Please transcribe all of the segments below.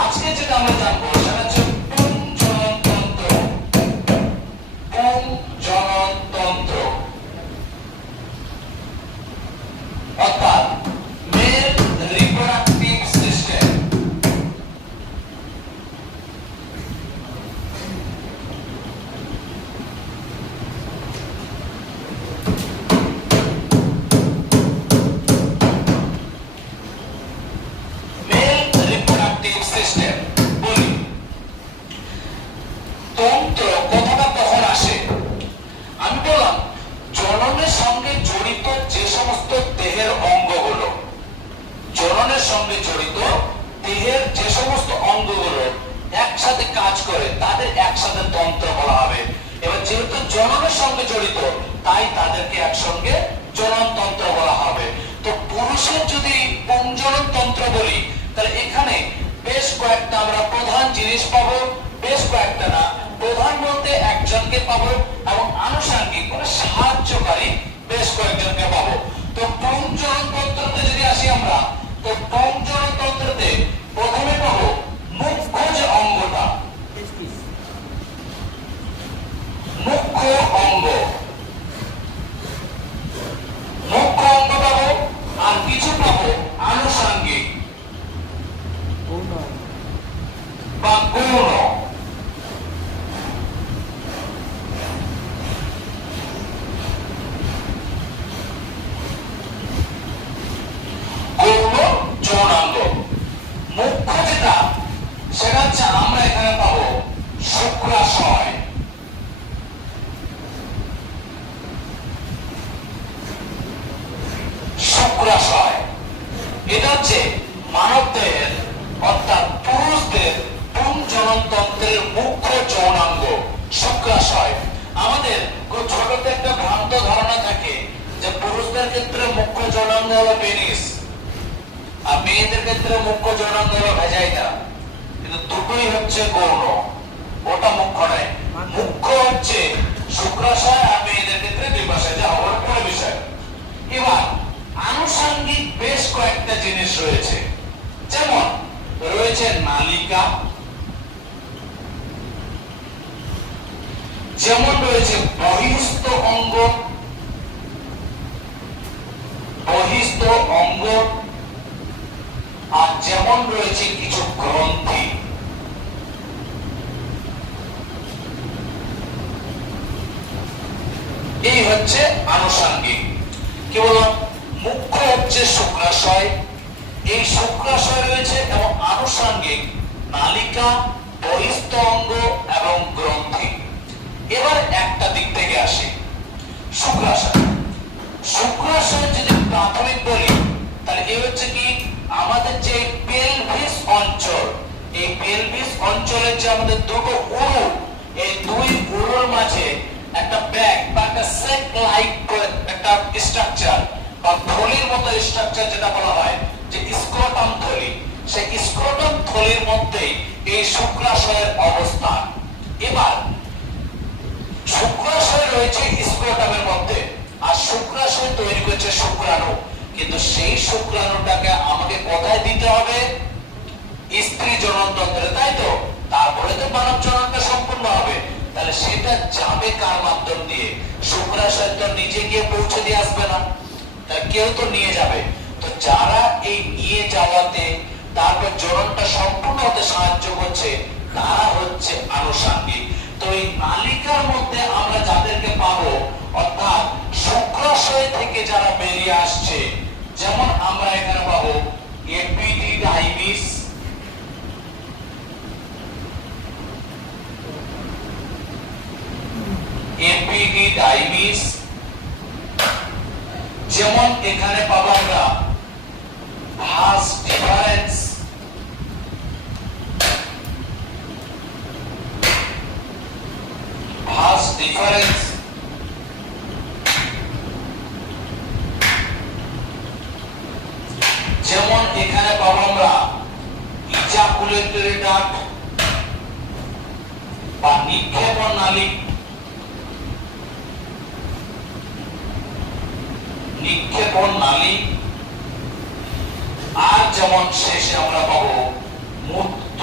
আজকে যেটা আমরা জানবো সেটা হচ্ছে পুংজননতন্ত্র। পুংজননতন্ত্র অর্থাৎ মেল রিপ্রোডাক্টিভ সিস্টেম। সিস্টেম বলি, তন্ত্র কথাটা কখন আসে? আমি বললাম জননের সঙ্গে জড়িত যে সমস্ত দেহের অঙ্গগুলো, জননের সঙ্গে জড়িত দেহের যে সমস্ত অঙ্গগুলো একসাথে কাজ করে তাদের একসাথে তন্ত্র বলা হবে। এবার যেহেতু জননের সঙ্গে জড়িত তাই তাদেরকে একসঙ্গে জননতন্ত্র বলা হবে। তো পুরুষের যদি পুংজনন তন্ত্র বলি তাহলে এখানে বেশ কয়েকটা আমরা প্রধান জিনিস পাবো, বেশ কয়েকটা না, প্রধান বলতে একজনকে পাবো এবং আনুষঙ্গিক মানে সাহায্যকারী বেশ কয়েকজনকে পাবো। তো পুংজনন তন্ত্রতে যদি আসি আমরা, তো পুংজনন তন্ত্রতে প্রথমে পাবো মুখ্য যে অঙ্গটা, মুখ্য অঙ্গ, মুখ্য অঙ্গ পাবো আর কিছু পাবো আনুষঙ্গিক বা গৌণ। গৌণ যৌনাঙ্গ। মুখ্য যেটা সেটা হচ্ছে আমরা এখানে পাবো শুক্রাশয়। শুক্রাশয় এটা হচ্ছে মানবদের অর্থাৎ পুরুষদের পুংজননতন্ত্রের মুখ্য যৌনাঙ্গ শুক্রাশয়। আমাদের খুব ছোটতে একটা ভ্রান্ত ধারণা থাকে যে পুরুষদের ক্ষেত্রে মুখ্য যৌনাঙ্গ হলো পেনিস আর মেয়েদের ক্ষেত্রে মুখ্য যৌনাঙ্গ হলো ভ্যাজাইনা, কিন্তু দুটোই হচ্ছে গৌণ, ওটা মুখ্য নয়। মুখ্য হচ্ছে শুক্রাশয় আর মেয়েদের ক্ষেত্রে ডিম্বাশয়, যা হওয়ার পরে বিষয়। এবার আনুষঙ্গিক বেশ কয়েকটা জিনিস রয়েছে, যেমন রয়েছে নালিকা, যেমন রয়েছে বহিস্থ অঙ্গ, বহিস্থ অঙ্গ, আর যেমন রয়েছে কিছু গ্রন্থি। এই হচ্ছে আনুষঙ্গিক। কি বললাম? মুখ্য হচ্ছে শুক্রাশয়, এই শুক্রাশয় রয়েছে এবং আনুষঙ্গিক নালিকা, বহিস্থ অঙ্গ এবং গ্রন্থি। এবার একটা দিক থেকে আসি শুক্রাশয়। শুক্রাশয় যদি প্রাথমিক বলি তাহলে এই হচ্ছে কি আমাদের যে পেলভিস অঞ্চল, এই পেলভিস অঞ্চলের যে আমাদের দুটো উরু, এই দুই উরুর মাঝে একটা ব্যাগ বা একটা সেক লাইক একটা স্ট্রাকচার বা থলির মতো স্ট্রাকচার যেটা বলা হয় যে স্ক্রোটাম থলি, সেই স্ক্রোটাম থলির মধ্যে এই শুক্রাশয়ের অবস্থান। এবার শুক্রাশয় রয়েছে স্ক্রোটামের মধ্যে আর শুক্রাশয় তৈরি করছে শুক্রাণু, কিন্তু সেই শুক্রাণুটাকে আমাকে কোথায় দিতে হবে? স্ত্রী জননতন্ত্রে, তাই তো? তারপরে তো মানব জননটা সম্পূর্ণ হবে। তাহলে সেটা যাবে কার মাধ্যম দিয়ে? শুক্রাশয় তো নিজে গিয়ে পৌঁছে দিয়ে আসবে না, তাহলে কেউ তো নিয়ে যাবে। তো যারা এই নিয়ে যাওয়াতে তারপর জননটা সম্পূর্ণ হতে সাহায্য করছে তারা হচ্ছে আনুষঙ্গিক। তো এই নালিকার মধ্যে আমরা যাদেরকে পাবো অর্থাৎ শুক্রাশয় থেকে যারা বেরিয়ে আসছে, যেমন আমরা এখানে পাবো এপিডিডাইমিস, এপিডিডাইমিস, যেমন এখানে পাবো আমরা ভাস ডিফারেন্স, ভাস ডিফারেন্স, যেমন এখানে পাবো আমরা ইজাকুলেটরি ডাক্ট বা নিক্ষেপণ নালী, নিক্ষেপণ নালী, আর যেমন শেষে আমরা পাবো মূত্র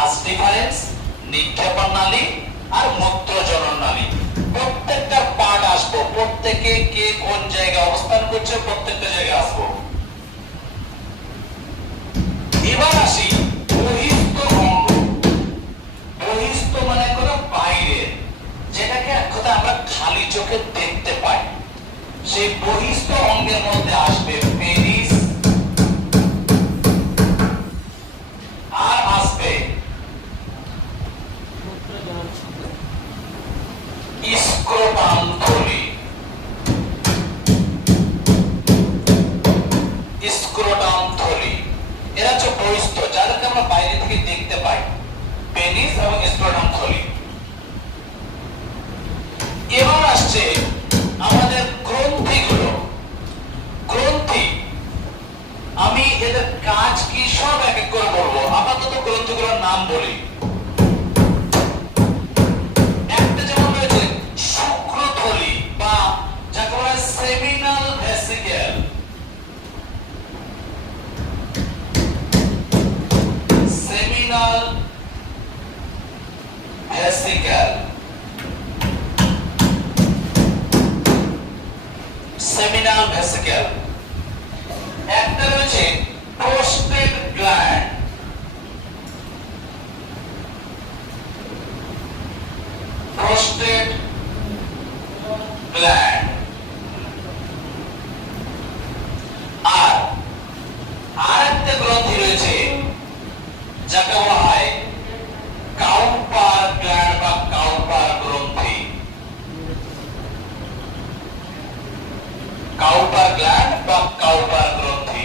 ভাঁজ ডিফারেন্স, নিক্ষেপণ নালী আর মূত্র জনন নালী। প্রত্যেকটা পার্ট আসবো, প্রত্যেকে কে কোন জায়গায় অবস্থান করছে প্রত্যেকটা জায়গায় আসবো। এবার আসি বহিস্থ অঙ্গ। বহিস্থ মানে কোনো বাইরে, যেটাকে এক কথা আমরা খালি চোখে দেখতে পাই। সেই বহিস্থ অঙ্গের মধ্যে আসবে পেনিস আর আসবে স্ক্রোটাম থলি। স্ক্রোটাম থলি এরা হচ্ছে বহিস্থ, যাদেরকে আমরা বাইরে থেকে দেখতে পাই, পেনিস এবং স্ক্রোটাম থলি। এবার আসছে আমাদের গ্রন্থিগুলো। গ্রন্থি আমি এদের কাজ কি সব এক এক করে বলবো, আপাতত গ্রন্থিগুলোর নাম বলি। একটা যেমন রয়েছে শুক্রথলি বা যাকে বলা হয় seminal vesicle. Seminal vesicle, seminal vesicle. একটা রয়েছে প্রোস্টেট গ্ল্যান্ড। Prostate gland. আর আরেকটা গ্রন্থি রয়েছে যাকে বলা হয় কাউপার গ্ল্যান্ড বা কাউপার গ্রন্থি। কাউপার গ্ল্যান্ড বা কাউপার গ্রন্থি।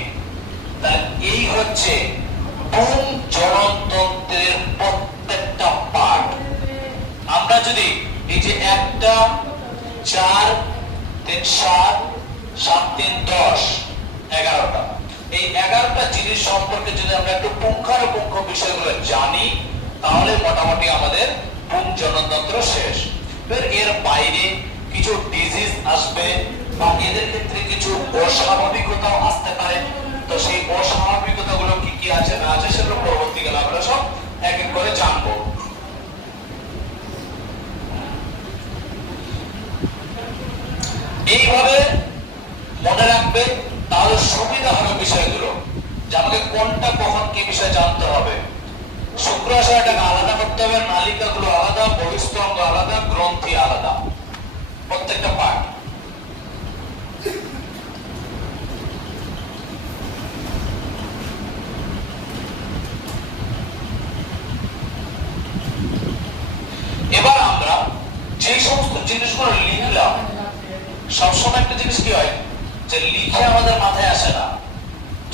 তাহলে এই হচ্ছে পুং জননতন্ত্রের প্রত্যেকটা পার্ট। আমরা যদি এই যে 1 4 3 7 7 3 10 11টা, এই 11টা জিনিস সম্পর্কে যদি আমরা একটু পুঙ্খানুপুঙ্খ বিষয়গুলো জানি, তাহলে মোটামুটি আমাদের পুং জননতন্ত্র শেষ। এর বাইরে কিছু ডিজিজ আসবে বা এদের ক্ষেত্রে কিছু অস্বাভাবিকতাও আসতে পারে। তো সেই অস্বাভাবিকতাগুলো কি কি আছে না আছে সেগুলো পরবর্তীকালে আমরা সব এক এক করে জানবো। এইভাবে মনে রাখবে, তাহলে সুবিধা হবে বিষয়গুলো, যে আমাকে কোনটা কখন কি বিষয় জানতে হবে। শুক্রাশয়টাকে আলাদা করতে হবে, নালিকাগুলো আলাদা, বহিস্থ অঙ্গ আলাদা, গ্রন্থি আলাদা, প্রত্যেকটা পার্ট। এবার আমরা যে সমস্ত জিনিসগুলো লিখলাম, সবসময় একটা জিনিস কি হয় যে লিখে আমাদের মাথায় আসে না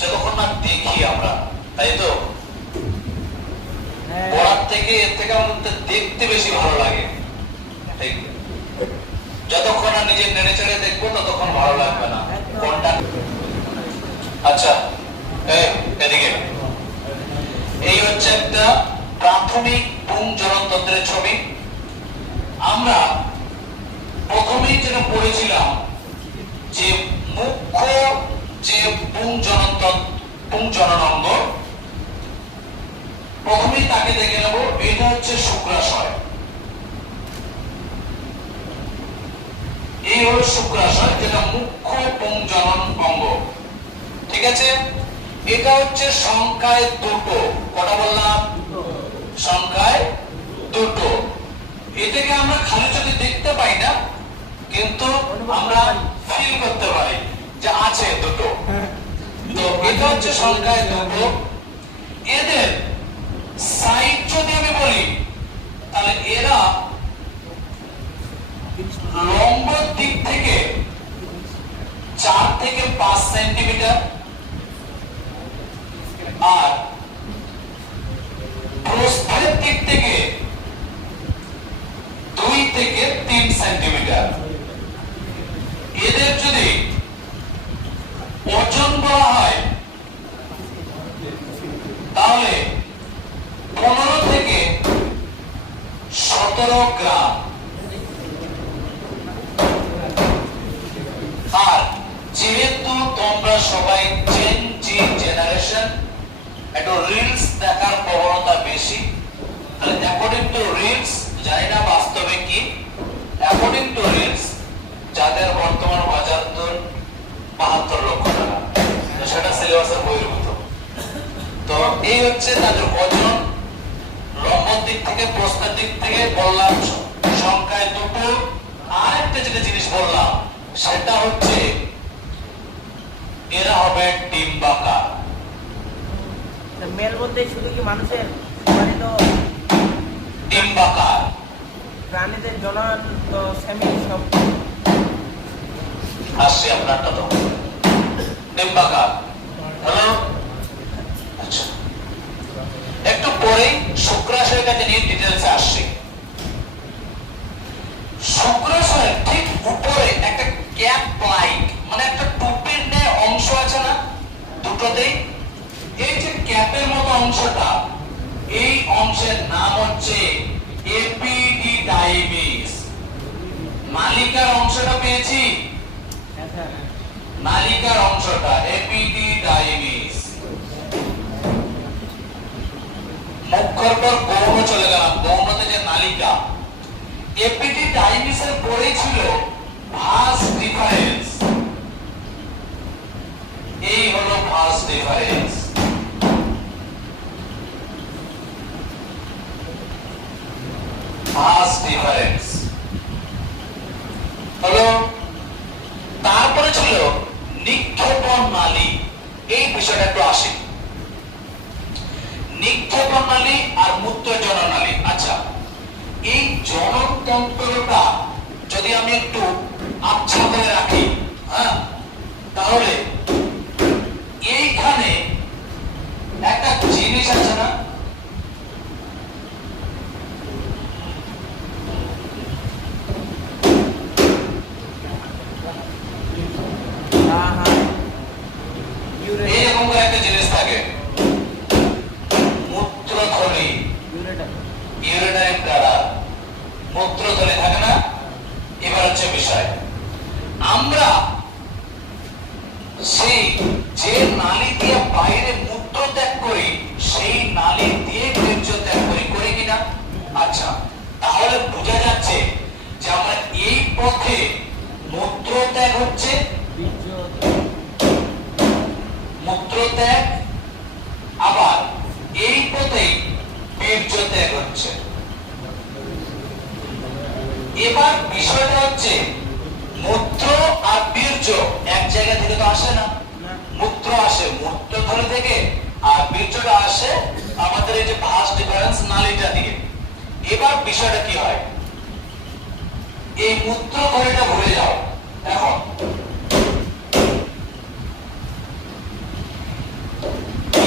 যতক্ষণ না দেখি আমরা, তাই তো? পড়ার থেকে এর থেকে আমাদের দেখতে বেশি ভালো লাগে। ঠিক, যতক্ষণ না নিজে নেড়ে চেড়ে দেখবো ততক্ষণ ভালো লাগবে না কোনটা। আচ্ছা, এদিকে এই হচ্ছে একটা প্রাথমিক পুং জননতন্ত্রের ছবি। আমরা প্রথমেই যেটা পড়েছিলাম যে মুখ্য যে পুং জনন অঙ্গ, প্রথমেই তাকে দেখে নেব। এটা হচ্ছে শুক্রাশয়। এই হলো শুক্রাশয়, যেটা মুখ্য পুং জনন অঙ্গ। ঠিক আছে, এটা হচ্ছে সংখ্যায় দুটো। কটা বললাম? সংখ্যায় দুটো। এটাকে আমরা খালি চোখে দেখতে পাই না, কিন্তু আমরা ফিল করতে পারি যে আছে দুটো। তো এটা হচ্ছে সংখ্যায় দুটো। এদের সাইজ যদি আমি বলি, তাহলে এরা লম্ব দিক থেকে 4 থেকে 5 সেন্টিমিটার আর প্রস্থের দিক থেকে 2 থেকে 3 সেন্টিমিটার। এদের যদি ওজন বলা হয় তাহলে 15 থেকে 17 গ্রাম। আর যেহেতু তোমরা সবাই জেনারেশন, একটু রিলস দেখার প্রবণতা বেশি, জানি না বাস্তবে কি। অ্যাকর্ডিং টু রিলস যাদের বর্তমান বাজার দর ৭২ লক্ষ টাকা, তো সেটা সিলেবাসের বহির্ভূত। তো এই হচ্ছে তাদের ওজন। লম্বর দিক থেকে প্রস্তের দিক থেকে বললাম সংখ্যায় দুটো। আরেকটা যেটা জিনিস বললাম সেটা হচ্ছে এরা হবে ডিম্বাকার। মেল বলতে শুধু কি মানুষের, মানে তো ডিম্বাকার, প্রাণীদের জনন তো সেমি সব আসছে আপনারটা তো ডিম্বাকার। হ্যালো, আচ্ছা একটু পরেই শুক্রাশয়ের কাছে নিয়ে ডিটেলসে আসছি। শুক্রাশয়ের ঠিক উপরে একটা ক্যাপ লাইক, মানে একটা টুপির ন্যায় অংশ আছে না দুটোতেই, এই যে ক্যাপের মতো অংশটা, এই অংশের নাম হচ্ছে এপিডিডাইমিস। নালিকার অংশটা পেয়েছি, নালিকার অংশটা এপিডিডাইমিস। মুখের পর গৌণ চলে গেলাম, গৌণতে যে নালিকা, এপিডিডাইমিসের পরে ছিল ভাস ডিফারেন্স। এই হলো ভাস ডিফারেন্স। ভাস ডিফারেন্স হলো। তারপরে ছিল নিক্ষেপণ নালী। এই বিষয়টা একটু আসে, নিক্ষেপণ নালী আর মূত্রজনন নালী। আচ্ছা, এই জননতন্ত্রটা যদি আমি একটু আচ্ছা করে রাখি, হ্যাঁ, তাহলে এইখানে একটা জিনিস আছে না, এরকম করে একটা জিনিস থাকে, মূত্রথলি, ইউরিনারি ব্লাডার, মূত্রথলি থাকে না। এবার হচ্ছে বিষয়, আমরা সেই যে নালী দিয়ে বাইরে মূত্র ত্যাগ করি, সেই নালী দিয়ে বীর্য ত্যাগ করি, করি কিনা? আচ্ছা, তাহলে বোঝা যাচ্ছে যে আমরা এই পথে মূত্র ত্যাগ হচ্ছে, মূত্র ত্যাগ, আবার এই পথে বীর্য ত্যাগ হচ্ছে। এবার বিষয়টা হচ্ছে মূত্র আর বীর্য এক জায়গা থেকে তো আসে না, মূত্র আসে মূত্রথলি থেকে আর বীর্যটা আসে আমাদের এই যে ভাস ডিফারেন্স নালীটা দিয়ে। এবার বিষয়টা কি হয়, এই মূত্রথলিটা ভুলে যাও। এখন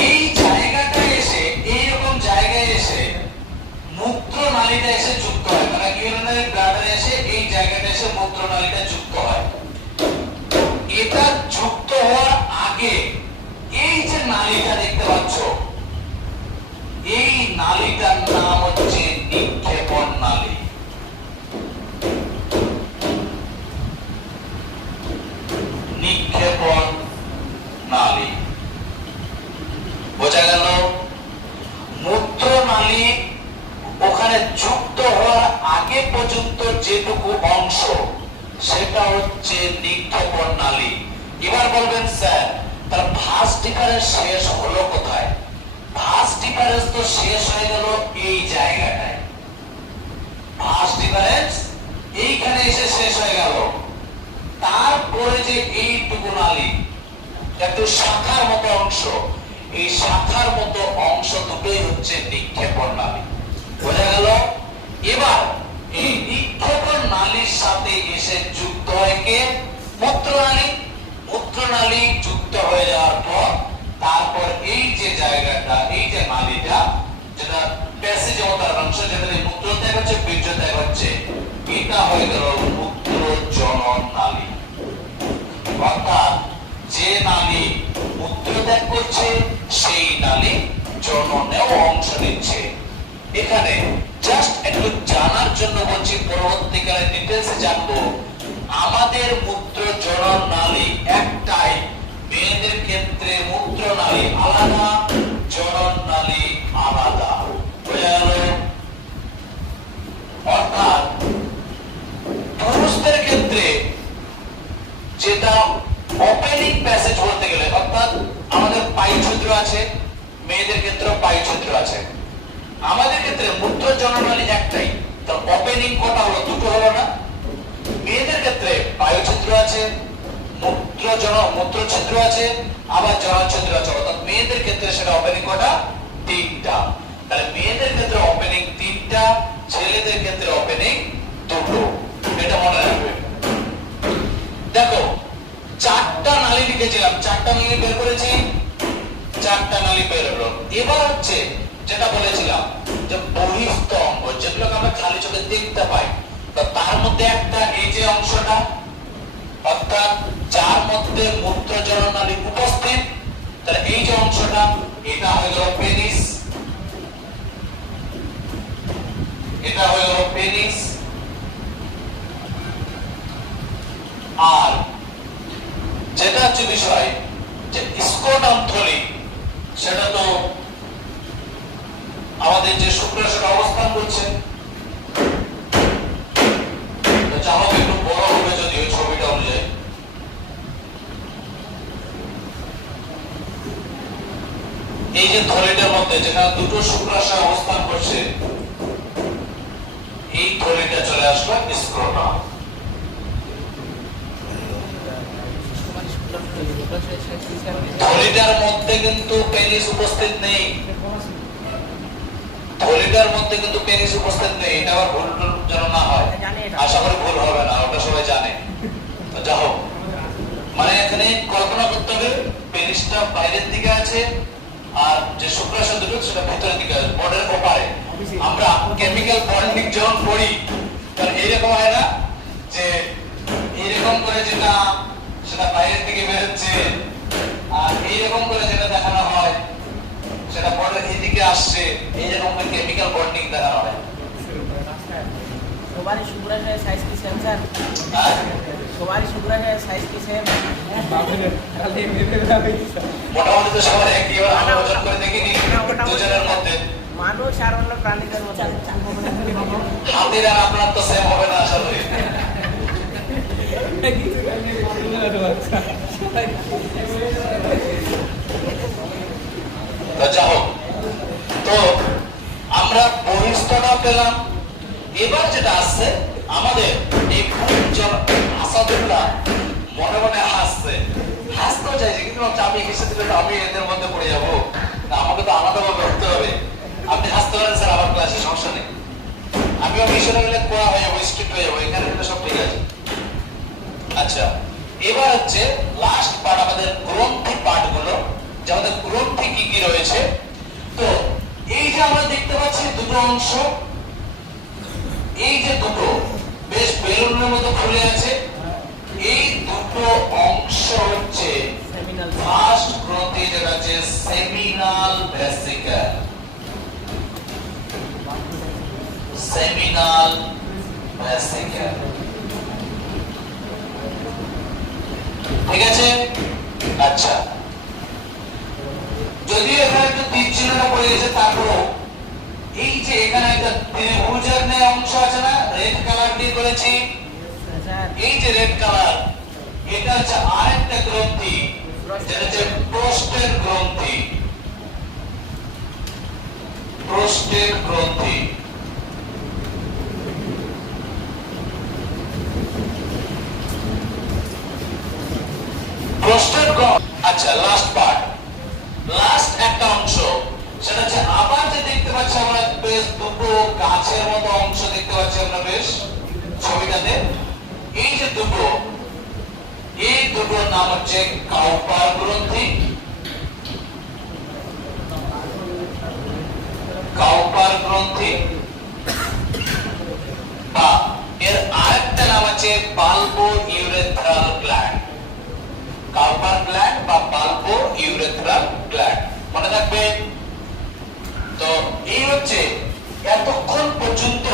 এই জায়গাটা এসে, এইরকম জায়গায় এসে মূত্র নালীটা এসে যুক্ত হয়, মানে ইউরিনারি ব্লাডারে এসে এই জায়গাটা এসে মূত্র নালীটা যুক্ত হয়। এটা যুক্ত হওয়ার আগে এই যে নালীটা দেখতে পাচ্ছ, এই নালীটার নাম হচ্ছে নিক্ষেপণ নালী। নিক্ষেপণ নালী বোঝা গেল। মূত্র নালী ওখানে যুক্ত হওয়ার আগে পর্যন্ত যেটুকু অংশ, সেটা হচ্ছে নিক্ষেপণ নালী। এবার বলবেন স্যার তার ভাস ডিফারেন্স শেষ হলো কোথায়? ভাস ডিফারেন্স তো শেষ হয়ে গেল এই জায়গাটায়, ভাস ডিফারেন্স এইখানে এসে শেষ হয়ে গেল। তারপরে যে এইটুকু নালী, একটু শাখার মতো অংশ, এই শাখার মতো অংশ দুটোই হচ্ছে নিক্ষেপণ নালী। বোঝা গেল? এবার এই নিক্ষেপণ নালীর সাথে এসে যুক্ত হয় কে? মূত্রনালী। মূত্রনালী যুক্ত হয়ে যাওয়ার পর তারপর এই যে জায়গাটা, এই যে নালীটা, যেটা প্যাসেজ মতো অংশ, যেটা মূত্র ত্যাগ হচ্ছে, বীর্য ত্যাগ হচ্ছে, এটা হয়ে গেল মূত্রজনন নালী। অর্থাৎ যে নালী মূত্র ত্যাগ করছে, সেই নালী জননেও অংশ নিচ্ছে। এখানে জাস্ট একটু জানার জন্য বলছি, পরবর্তীকালে ডিটেইলসে জানবো। আমাদের মূত্রজনন নালী একটাই, মেয়েদের ক্ষেত্রে মূত্র নালী আলাদা, জনন নালী আলাদা। বোঝা গেল? ওপেনিং প্যাসেজ বলতে গেলে অর্থাৎ আমাদের পায়ু ছিদ্র আছে, মেয়েদের ক্ষেত্রে পায়ু ছিদ্র আছে। আমাদের ক্ষেত্রে মূত্র জননালী একটাই, তো ওপেনিং কটা হলো? দুটো হলো না? মেয়েদের ক্ষেত্রে পায়ু ছিদ্র আছে, মূত্র ছিদ্র আছে, আবার জনন ছিদ্র আছে। অর্থাৎ মেয়েদের ক্ষেত্রে সেটা ওপেনিং কটা? তিনটা। তাহলে মেয়েদের ক্ষেত্রে ওপেনিং তিনটা, ছেলেদের ক্ষেত্রে ওপেনিং দুটো। এটা মনে রাখবে। দেখো চারটা নালী লিখেছিলাম, চারটা নালী বের করেছি, চারটা নালী বের হলো। এবার হচ্ছে যেটা বলেছিলাম যে বহিস্থ অঙ্গ, যেগুলোকে আমরা খালি চোখে দেখতে পাই, তো তার মধ্যে একটা এই যে অংশটা, অর্থাৎ যার মধ্যে মূত্রজনন নালী উপস্থিত, তাহলে এই যে অংশটা, এটা হয়ে গেল পেনিস, এটা হয়ে গেল পেনিস। আর যেটা হচ্ছে বিষয় যে স্ক্রোটাম থলি, সেটা তো আমাদের যে শুক্রাশয় অবস্থান করছে, যা হোক একটু বড় হবে যদি ওই ছবিটা অনুযায়ী। এই যে থলিটার মধ্যে যেখানে দুটো শুক্রাশয় অবস্থান করছে, এই থলিটা চলে আসলো স্ক্রোটাম। থলিটার মধ্যে কিন্তু পেনিস উপস্থিত নেই, থলিটার মধ্যে কিন্তু পেনিস উপস্থিত নেই। এটা আবার ভুল যেন না হয়, আশা করি ভুল হবে না, ওটা সবাই জানে। তো যা হোক, মানে এখানে কল্পনা করতে হবে পেনিসটা বাইরের দিকে আছে আর যে শুক্রাশয় দুটো সেটা ভিতরের দিকে আছে, বর্ডারের ওপারে। আমরা কেমিক্যাল বন্ডিং যখন করি তখন এইরকম হয় না যে এইরকম করে যেটা সেটা বাইরের দিকে বেরোচ্ছে, আর এইরকম করে যেটা দেখানো হয় সেটা বর্ডার এদিকে আসছে, এইরকম কেমিক্যাল বন্ডিং দেখানো হয়। সবারই শুক্রাশয়ের সাইজ কি সেম স্যার? সবারই শুক্রাশয়ের সাইজ কি সেম? মোটামুটি তো সবার একই, আমরা ওজন করে দেখিনি দুজনের মধ্যে। মানুষ আর অন্য প্রাণীদের মধ্যে হাতির আর আপনার তো সেম হবে না আশা করি। যা হোক, তো আমরা বহিস্থটা পেলাম। এবার যেটা আসছে আমাদের এই আসাদুল্লাহ মনে মনে হাসছে, হাসতেও চাইছে, কিন্তু আমি হেসে দিলে আমি এদের মধ্যে পড়ে যাবো, আমাকে তো আলাদাভাবে উঠতে হবে। আপনি হাসতে পারেন স্যার, আমার ক্লাসে সমস্যা নেই, আমিও মিশনে গেলে কোয়া হয়ে যাবো, স্ট্রিক্ট হয়ে যাবো, এখানে কিন্তু সব ঠিক আছে। আচ্ছা, এবার হচ্ছে লাস্ট পার্ট আমাদের গ্রন্থি পার্ট গুলো, যে আমাদের গ্রন্থি কি কি রয়েছে। তো এই যে আমরা দেখতে পাচ্ছি দুটো অংশ, এই যে দুটো বেশ বেলুনের মতো খুলে আছে, এই দুটো অংশ হচ্ছে ফার্স্ট গ্রন্থি, যেটা হচ্ছে সেমিনাল ভেসিকল। সেমিনাল ভেসিকল, ঠিক আছে? আচ্ছা, যদিও এখানে একটু তীর চিহ্নটা পড়ে গেছে, তারপরও এই যে এখানে একটা ত্রিভুজের ন্যায় অংশ আছে না, রেড কালার দিয়ে করেছি, এই যে রেড কালার, এটা হচ্ছে আরেকটা গ্রন্থি, যেটা হচ্ছে প্রোস্টেট গ্রন্থি। প্রোস্টেট গ্রন্থি, প্রোস্টেট গ্রন্থি। আচ্ছা, লাস্ট পার্ট, লাস্ট একটা অংশ, সেটা হচ্ছে আবার যে দেখতে পাচ্ছি আমরা বেশ দুটো গাছের মতো অংশ দেখতে পাচ্ছি আমরা বেশ ছবিটাতে। এই যে দুটো, এই দুটোর নাম হচ্ছে কাউপার গ্রন্থি। কাউপার গ্রন্থি, বা এর আরেকটা নাম আছে bulbo urethral gland. Cowper gland বা বাল্বো ইউরেথ্রাল গ্ল্যান্ড, মনে রাখবে। তো এই হচ্ছে এতক্ষণ পর্যন্ত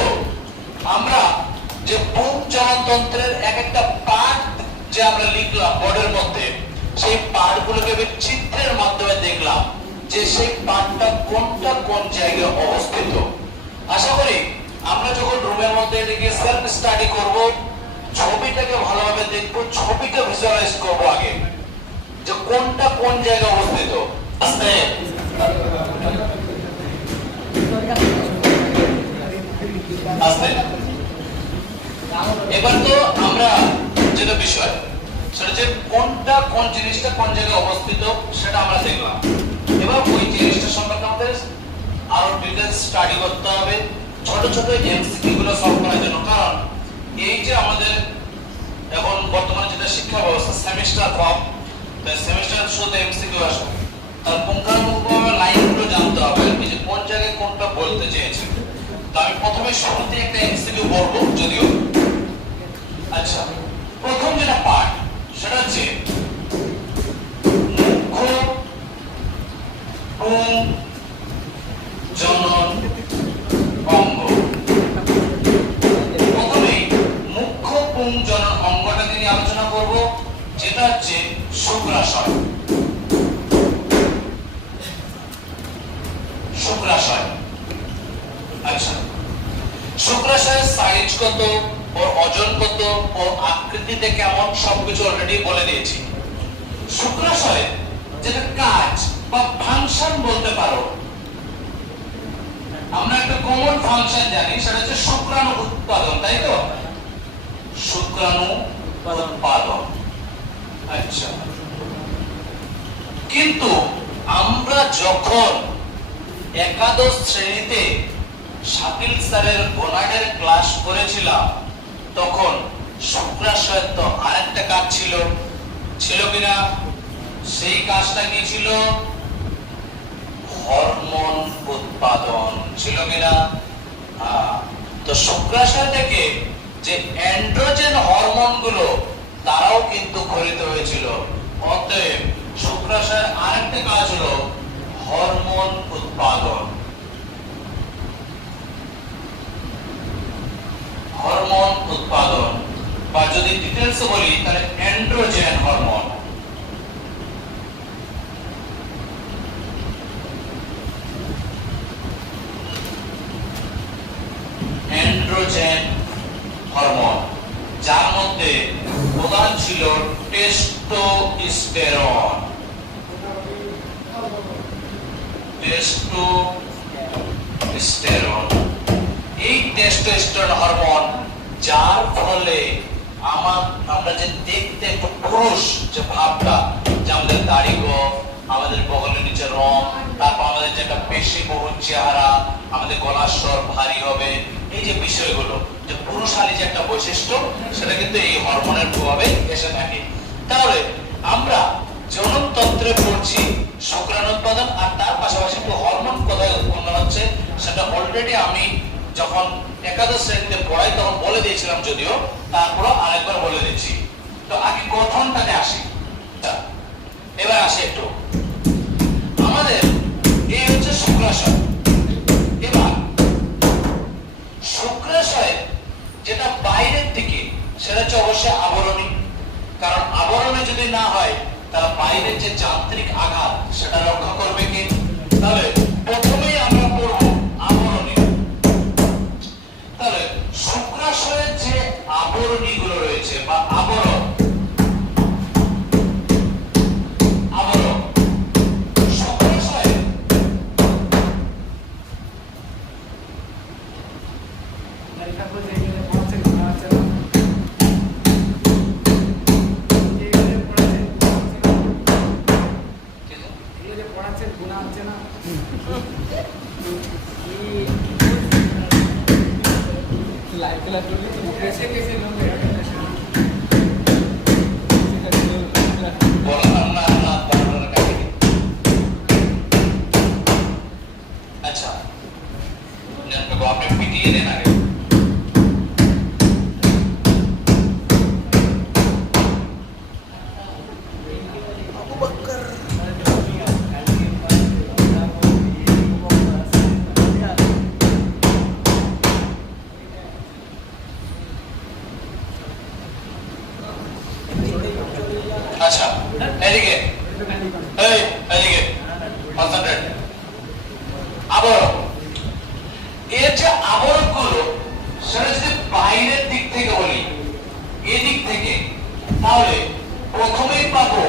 আমরা যে পুংজনতন্ত্রের এক একটা পার্ট যে আমরা লিখলাম বোর্ডের মধ্যে, সেই পার্ট গুলোকে চিত্রের মাধ্যমে দেখলাম যে সেই পার্টটা কোনটা কোন জায়গায় অবস্থিত। আশা করি আমরা যখন রুমের মধ্যে এটাকে সেলফ স্টাডি করব, ছবিটাকে ভালোভাবে দেখবো, ছবিটা ভিজুয়ালাইজ করবো আগে, যে কোনটা কোন জায়গায় অবস্থিত। আস্তে আস্তে এবার তো আমরা যেটা বিষয় সেটা যে কোনটা কোন জিনিসটা কোন জায়গায় অবস্থিত সেটা আমরা দেখলাম। এবার ওই জিনিসটা সম্পর্কে আমাদের আরো ডিটেইলস স্টাডি করতে হবে, ছোট ছোট এমসিকিউ গুলো সলভ করার জন্য। কারণ এই যে আমাদের এখন বর্তমানে যেটা শিক্ষা ব্যবস্থা সেমিস্টার ফর্ম, তাই সেমিস্টার শুধু এমসিকিউ আসে, তার পুঙ্খানুপুঙ্খভাবে লাইনগুলো জানতে হবে এই যে কোন জায়গায় কোনটা বলতে চেয়েছে। তো আমি প্রথমে শুরুতে একটা এমসিকিউ বলবো যদিও। আচ্ছা, প্রথম যেটা পার্ট সেটা হচ্ছে মুখ্য পুং জনন অঙ্গ। প্রথমে মুখ্য পুং জনন অঙ্গটাকে নিয়ে আলোচনা করব, যেটা হচ্ছে শুক্রাশয়। শুক্রাশয়, আচ্ছা, শুক্রাশয়ের সাইজ কত, ওর ওজন কত, ওর আকৃতিতে কেমন, সবকিছু অলরেডি বলে দিয়েছি। শুক্রাশয় যেটা কাজ বা ফাংশন বলতে পারো, আমরা একটা কমন ফাংশন জানি, সেটা হচ্ছে শুক্রাণু উৎপাদন, তাই তো? শুক্রাণু উৎপাদন, আচ্ছা। কিন্তু আমরা যখন একাদশ শ্রেণীতে শাকিল স্যারের গোনাডের ক্লাস করেছিলাম, তখন শুক্রাশয়ের তো আরেকটা কাজ ছিল, ছিল কিনা? সেই কাজটা কি ছিল? হরমোন উৎপাদন, ছিল কিনা? তো শুক্রাশয় থেকে যে অ্যান্ড্রোজেন হরমোন গুলো তারাও কিন্তু খরিত হয়েছিল। অতএব শুক্রাশয়ের আরেকটা কাজ হলো হরমোন উৎপাদন। হরমোন উৎপাদন, বা যদি ডিটেইলস বলি তাহলে অ্যান্ড্রোজেন হরমোন। অ্যান্ড্রোজেন হরমোন, যার মধ্যে প্রধান ছিল টেস্টোস্টেরন। টেস্টোস্টেরন, এই টেস্টোস্টেরন হরমোন, যার ফলে আমরা যে দেখতে একটু পুরুষ যে ভাবটা, যে আমাদের দাড়ি গোঁফ, আমাদের বগলের নিচে রং, তারপর আমাদের যে একটা পেশি বহুল চেহারা, আমাদের গলার স্বর ভারী হবে, এই যে বিষয়গুলো, যে পুরুষালী যে একটা বৈশিষ্ট্য, সেটা কিন্তু এই হরমোনের প্রভাবে এসে থাকে। তাহলে আমরা যৌন তন্ত্রে পড়ছি শুক্রাণু উৎপাদন, আর তার পাশাপাশি একটু হরমোন কোথায় উৎপন্ন হচ্ছে সেটা অলরেডি আমি যখন একাদশ শ্রেণীতে পড়াই তখন বলে দিয়েছিলাম, যদিও তারপরও আরেকবার বলে দিচ্ছি। তো আগে গঠনটাতে আসি। এবার আসি একটু আমাদের এই হচ্ছে শুক্রাশয়। এবার শুক্রাশয় যেটা বাইরের দিকে, সেটা হচ্ছে অবশ্যই আবরণী। কারণ আবরণে যদি না হয় তাহলে বাইরের যে যান্ত্রিক আঘাত সেটা রক্ষা করবে কি? তাহলে প্রথমেই আমরা পড়ব আবরণী। তাহলে শুক্রাশয়ের যে আবরণী গুলো রয়েছে বা আবরণ, শুক্রাশয় আচ্ছা, এদিকে এদিকে কনসেন্ট্রেট। আবরণ, এর যে আবরণ গুলো, সেটা যদি বাইরের দিক থেকে বলি, এদিক থেকে, তাহলে প্রথমেই পাবো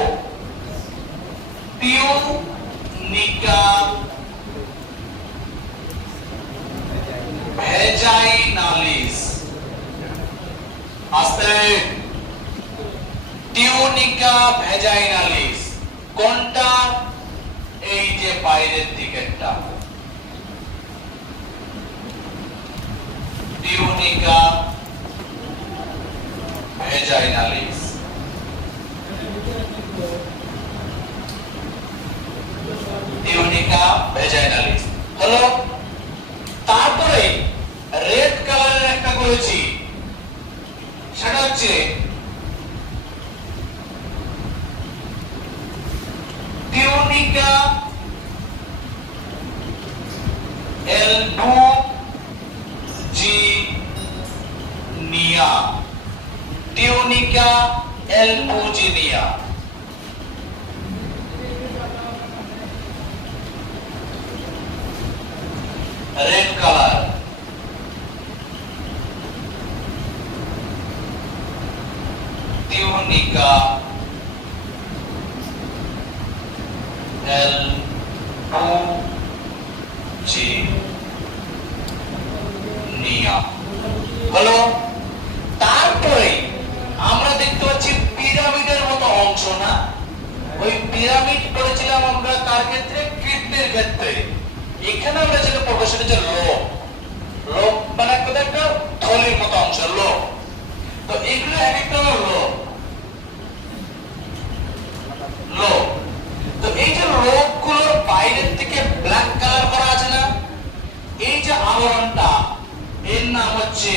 টিউনিকা ভেজাইনালিস। আস্তে, টিউনিকা ভেজাইনালিস কোনটা? এই যে বাইরের দিকেরটা, টিউনিকা ভেজাইনালিস। টিউনিকা ভেজাইনালিস হলো। তারপরে রেড কালারের একটা করেছি, সেটা হচ্ছে tunica albuginea. Tunica albuginea red colour. Tunica albuginea হলো। তারপরে আমরা দেখতে পাচ্ছি পিরামিডের মতো অংশ, না? ওই পিরামিড করেছিলাম আমরা কার ক্ষেত্রে? কীটের ক্ষেত্রে। এখানে আমরা যেটা পড়বো সেটা হচ্ছে লোক। লোক মানে একটা থলির মতো অংশ, লোক। তো এগুলো এক একটা লোক। লোক, তো এই যে লোকগুলোর বাইরের থেকে ব্ল্যাক কালার করা আছে না, এই যে আবরণটা, এর নাম হচ্ছে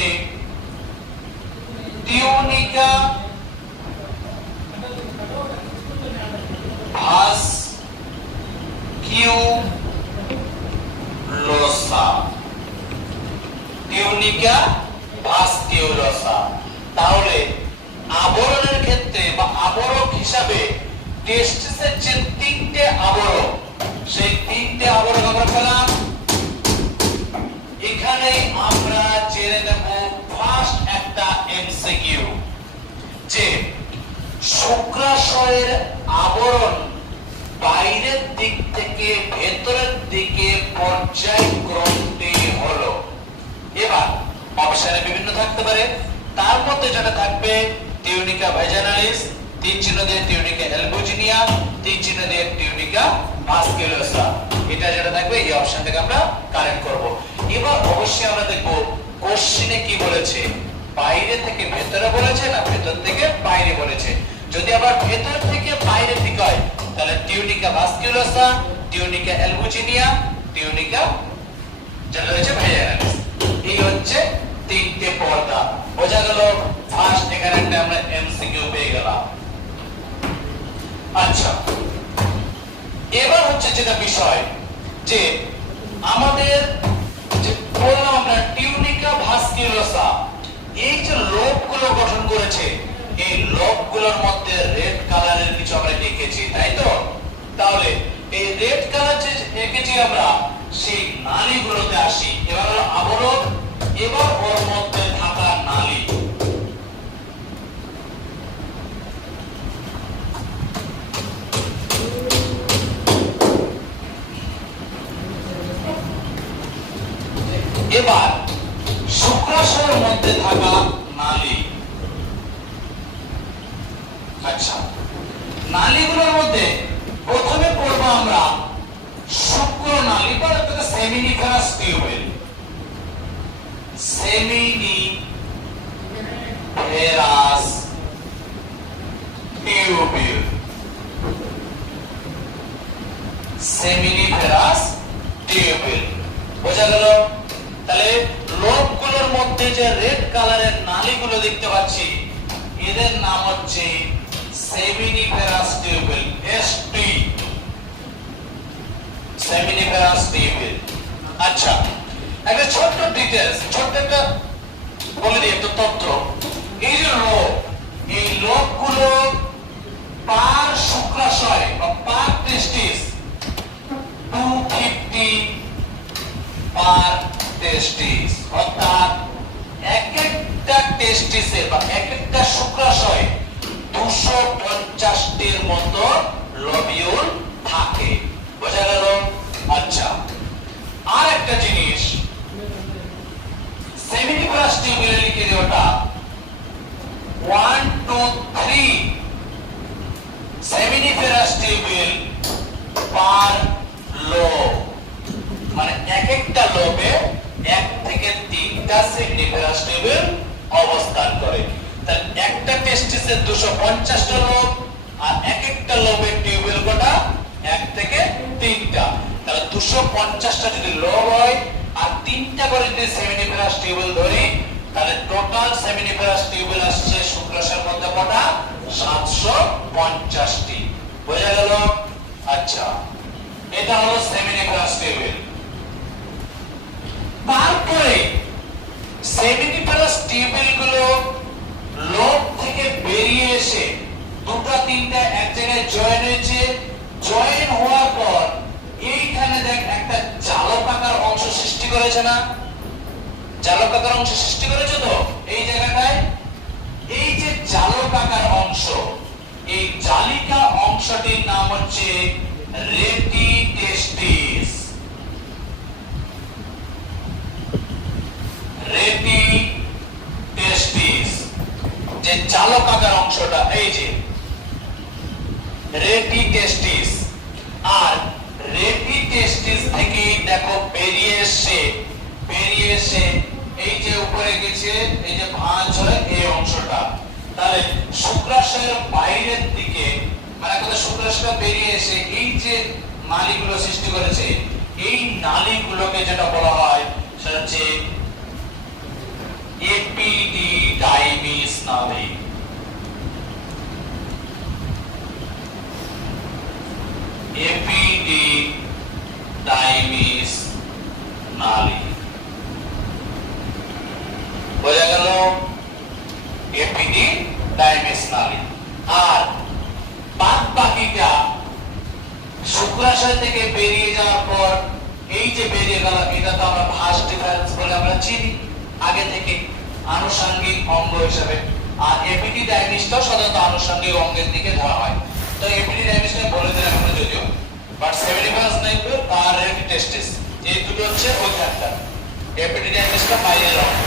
টিউনিকা ভাস্কিউলোসা। টিউনিকা ভাস্কিউলোসা। তাহলে আবরণের ক্ষেত্রে বা আবরক হিসাবে টেস্টিসের যে তিনটে আবরক, সেই তিনটে আবরক আমরা পেলাম। এখানে আমরা জেনে নেব ফার্স্ট একটা এমসিকিউ, যে শুক্রাশয়ের আবরণ বাইরের দিক থেকে ভেতরের দিকে পর্যায়ক্রমটি হলো। এবার অপশনে বিভিন্ন থাকতে পারে, তার মধ্যে যেটা থাকবে টিউনিকা ভেজাইনালিস, তীর চিহ্ন দিয়ে টিউনিকা এলবুজিনিয়া, তীর চিহ্ন দিয়ে টিউনিকা ভাস্কুলোসা। এটা যেটা থাকবে এই অপশন থেকে আমরা কারেক্ট করব। এবার অবশ্যই আমরা দেখব কোশ্চেনে কি বলেছে, বাইরে থেকে ভেতরে বলেছে না ভেতর থেকে বাইরে বলেছে। যদি আবার ভেতর থেকে বাইরের দিকে হয় তাহলে টিউনিকা ভাস্কুলোসা, টিউনিকা এলবুজিনিয়া, টিউনিকা যেটা রয়েছে ভেজাইনালিস। এই হচ্ছে তিনটে পর্দা। বোঝা গেল? ফার্স্ট এখানে একটা আমরা এমসিকিউ পেয়ে গেলাম। আচ্ছা, এবার হচ্ছে যেটা বিষয়, যে আমাদের যে বললাম আমরা টিউনিকা ভাস্কুলোসা, এই যে লোকগুলো গঠন করেছে, এই লোকগুলোর মধ্যে রেড কালারের কিছু আমরা দেখেছি, তাই তো? তাহলে এই রেড কালার যে এঁকেছি আমরা, সেই নালীগুলোতে আসি। এবার হলো আবরণ, এবার ওর মধ্যে থাকা নালী। এবার শুক্রাশয়ের মধ্যে থাকা নালী। আচ্ছা, নালীগুলোর মধ্যে প্রথমে পড়ব আমরা শুক্র নালী বা seminiferous tubule. Seminiferous tubule. Seminiferous tubule. বোঝা গেল? তাহলে লোকগুলোর মধ্যে যে রেড কালারের নালীগুলো দেখতে পাচ্ছি, এদের নাম হচ্ছে seminiferous tube well, ST. Seminiferous tube well. আচ্ছা, একটা ছোট্ট ডিটেইলস, ছোট্ট একটা বলে দিই একটা তথ্য। এই যে লোক, এই লোকগুলো পার শুক্রাশয় বা পার টেস্টিস 250 পার টেস্টিস, অর্থাৎ এক একটা টেস্টিসে বা এক একটা শুক্রাশয়ে 250টির মতো লবিউল থাকে। বোঝা গেল? আচ্ছা, আর একটা জিনিস সেমিনিফারাস টিউবুলে লিখে দেওয়াটা 1 2 3 সেমিনিফারাস টিউবুল পার লোব, মানে এক একটা লোবে 1 থেকে 3টা সেমিনিফারাস টিউবুল অবস্থান করে। তাহলে একটা টেস্টিসে 250টা লোব, আর এক একটা লোবের টিউবুল কটা? 1 থেকে 3টা। তাহলে 250টা যদি লোব হয় আর 3টা করে যদি সেমিনিফারাস টিউবুল ধরি, তাহলে টোটাল সেমিনিফারাস টিউবুল আসছে শুক্রাশয়ের মধ্যে কটা? 750টি। বোঝা গেল? আচ্ছা, এটা হলো সেমিনিফারাস টিউবুল। তারপরে সেমিনিফারাস টিউবুল গুলো লোব থেকে বেরিয়ে এসে দুটো তিনটা এক জায়গায় জয়েন হয়েছে। জয়েন হওয়ার পর এইখানে দেখ একটা জালকাকার অংশ সৃষ্টি করেছে না? জালকাকার অংশ সৃষ্টি করেছে তো এই জায়গাটায়। এই যে জালকাকার অংশ, এই জালিকা অংশটির নাম হচ্ছে রেটি টেস্টিস। রেটি টেস্টিস, যে জালকাকার অংশটা, এই যে রেটি টেস্টিস। আর রেটি টেস্টিস থেকে দেখো বেরিয়ে এসে এই যে উপরে গেছে, এই যে ভাঁজ হয় এই অংশটা। তাহলে শুক্রাশয়ের বাইরের দিকে, মানে কথা শুক্রাশয়টা বেরিয়ে এসে এই যে নালীগুলো সৃষ্টি করেছে, এই নালীগুলোকে যেটা বলা হয় সেটা হচ্ছে এপিডিডাইমিস নালী। এপিডিডাইমিস নালী। বোঝা গেল? এপিডিডাইমিস নালী। আর বাদ বাকিটা শুক্রাশয় থেকে বেরিয়ে যাওয়ার পর এই যে বেরিয়ে গেল, এটা তো আমরা ভাঁজ ডিফারেন্স বলে আমরা চিনি আগে থেকে আনুষঙ্গিক অঙ্গ হিসেবে। আর এপিডিডাইমিসটাও সাধারণত আনুষঙ্গিক অঙ্গের দিকে ধরা হয়। তো এপিডিডাইমিসটা বলে দিলাম আমরা যদিও, বাট সেমিনিফারাস টিউবুল আর রেটি টেস্টিস এই দুটো হচ্ছে ওইখানটা। এপিডিডাইমিসটা বাইরের অঙ্গ।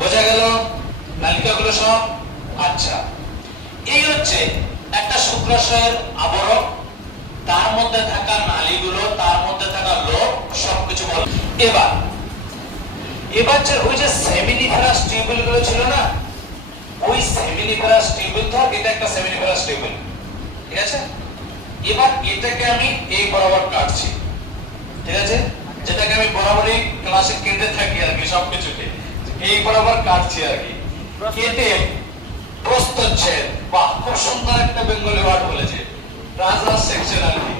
বোঝা গেল নালিকাগুলো সব? আচ্ছা, এই হচ্ছে একটা শুক্রাশয়ের আবরণ, তার মধ্যে থাকা নালীগুলো, তার মধ্যে থাকা লোব, সবকিছু বল। এবার যে ওই যে সেমিনিফারাস টিউবুল গুলো ছিল না, ওই সেমিনিফারাস টিউবুল, তো এটা একটা সেমিনিফারাস টিউবুল, ঠিক আছে? এবার এটাকে আমি এই বরাবর কাটছি, ঠিক আছে? যেটাকে আমি বরাবরই ক্লাসে কেটে থাকি আর কি, সবকিছুকে এই বরাবর কাটছি আর কি, কেটে প্রস্থচ্ছেদ। বাহ, খুব সুন্দর একটা বেঙ্গলি ওয়ার্ড বলেছে, ট্রান্সভার্স সেকশন আর কি।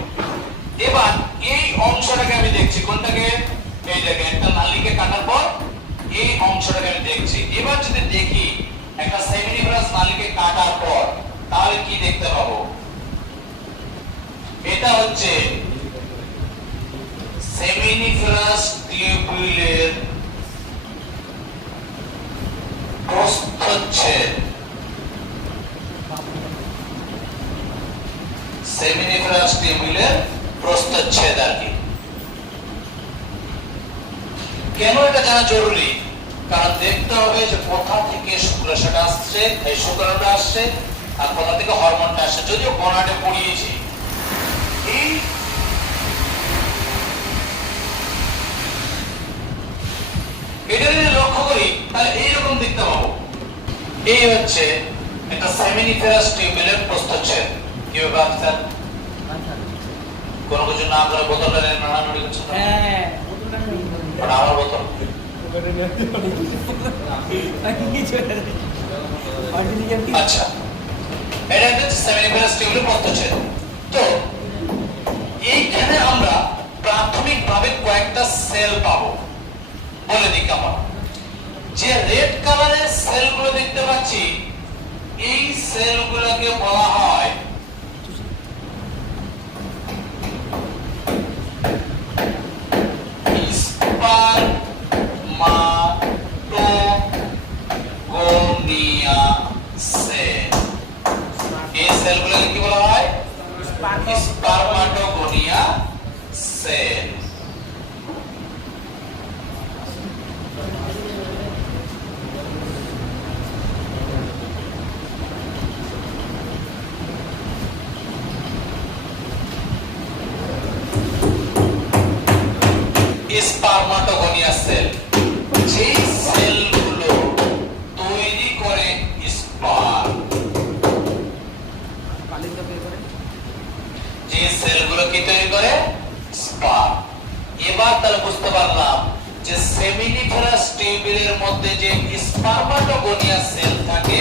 এবার এই অংশটাকে আমি দেখছি, কোনটাকে? এই জায়গায় একটা নালীকে কাটার পর এই অংশটাকে আমি দেখছি। এবার যদি দেখি একটা সেমিনিফারাস নালীকে কাটার পর, তাহলে কি দেখতে পাবো? এটা হচ্ছে সেমিনিফারাস টিউবুলের প্রস্থচ্ছেদ। সেমিনিফারাস টিউবুলের প্রস্থচ্ছেদ আর কি। কেন এটা জানা জরুরি? কারণ দেখতে হবে যে কোথা থেকে শুক্রাশয়টা আসছে, এই শুক্রাণুটা আসছে, আর কোথা থেকে হরমোনটা আসছে। যদিও বনাটে পড়িয়েছি, এই এটা যদি লক্ষ্য করি তাহলে এইরকম দেখতে পাবো। এই হচ্ছে একটা সেমিনিফারাস টিউবুলের প্রস্থচ্ছেদ। কি ব্যাপার স্যার? কোনো কিছু না করে বোতলটা নাড়ানাড়ি করছে? হ্যাঁ, আমার বোতল। আচ্ছা, এটা হচ্ছে সেমিনিফারাস টিউবুলের প্রস্থচ্ছেদ। তো এইখানে আমরা প্রাথমিকভাবে কয়েকটা সেল পাবো, বলে দিই কেমন। যে রেড কালারের সেলগুলো দেখতে পাচ্ছি, এই সেলগুলোকে বলা হয় স্পারমাটোগোনিয়া সেল। স্পারমাটোগোনিয়া সেল। স্পারমাটোগোনিয়া সেল যে সেলগুলো তৈরি করে স্পার্ম, যে সেলগুলো কি তৈরি করে স্পার্ম। এবার তাহলে বুঝতে পারলাম যে সেমিনিফেরাস টিউবিলের মধ্যে যে স্পারমাটোগোনিয়া সেল থাকে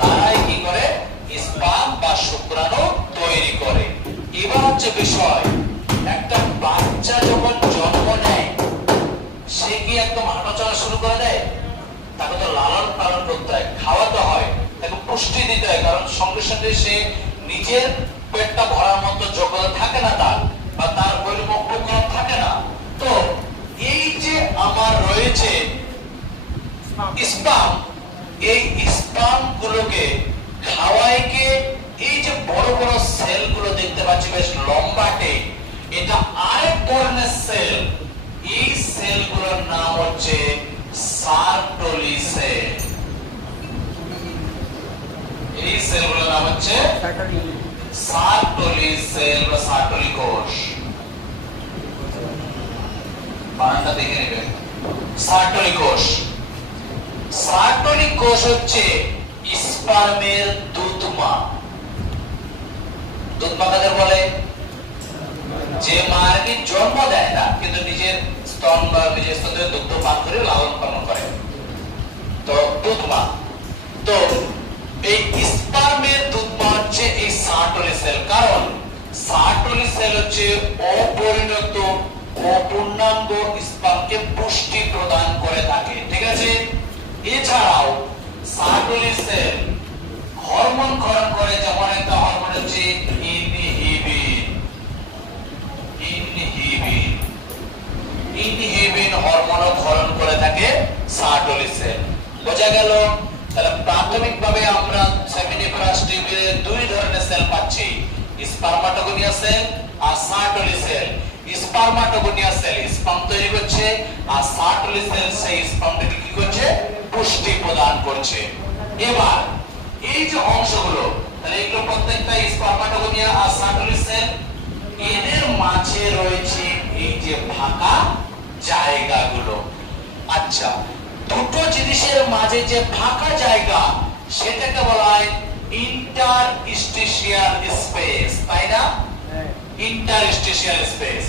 তারাই কি করে স্পার্ম বা শুক্রাণু তৈরি করে। এবার হচ্ছে বিষয়, একটা বাচ্চা যখন জন্ম নেয় সে কি একদম হাঁটাচলা শুরু করে দেয়? তাকে তো লালন পালন করতে হয়, খাওয়াতে হয়, তাকে পুষ্টি দিতে হয়, কারণ সঙ্গে সঙ্গে সে নিজের পেটটা ভরার মতো যোগ্যতা থাকে না তার, বা তার পরিমাণ উপকরণ থাকে না। তো এই যে আমার রয়েছে স্পার্ম, এই স্পার্ম গুলোকে খাওয়ায় কে? এই যে বড় বড় সেল গুলো দেখতে পাচ্ছি বেশ লম্বাটে, এটা আরেক ধরনের সেল। এই সেলগুলোর নাম হচ্ছে সার্টোলি সেল। এই সেলগুলোর নাম হচ্ছে সার্টোলি সেল বা সার্টোলি কোষ। বানানটা দেখে নেবেন, সার্টোলি কোষ। সার্টোলি কোষ হচ্ছে স্পার্মের দুধমা। দুধমা কাদের বলে? যে মা আর কি জন্ম দেয় না কিন্তু নিজের স্তন বা নিজের স্তনের দুগ্ধ পান করে লালন পালন করে, তো দুধমা। তো এই স্পার্মের দুধমা হচ্ছে এই সার্টোলি সেল, কারণ সার্টোলি সেল হচ্ছে অপরিণত অপূর্ণাঙ্গ স্পার্মকে পুষ্টি প্রদান করে থাকে, ঠিক আছে? এছাড়াও সার্টোলি সেল হরমোন ক্ষরণ করে, যেমন একটা হরমোন হচ্ছে ইনহিবিন হরমোন ক্ষরণ করে থাকে সার্টোলি সেল। বোঝা গেল? তাহলে প্রাথমিকভাবে আমরা সেমিনিফেরাস টিউবিলে দুই ধরনের সেল পাচ্ছি, স্পারমাটোগোনিয়া সেল আর সার্টোলি সেল। স্পারমাটোগোনিয়া সেল স্পার্ম তৈরি করছে, আর সার্টোলি সেল সেই স্পার্মটাকে কি করছে? পুষ্টি প্রদান করছে। এবার এই যে অংশগুলো, তাহলে এগুলো প্রত্যেকটা স্পারমাটোগোনিয়া আর সার্টোলি সেল, এদের মাঝে রয়েছে এই যে ফাঁকা জায়গাগুলো। আচ্ছা, দুটো জিনিসের মাঝে যে ফাঁকা জায়গা সেটাকে বলা হয় ইন্টারস্টিশিয়াল স্পেস, তাই না? Interstitial space.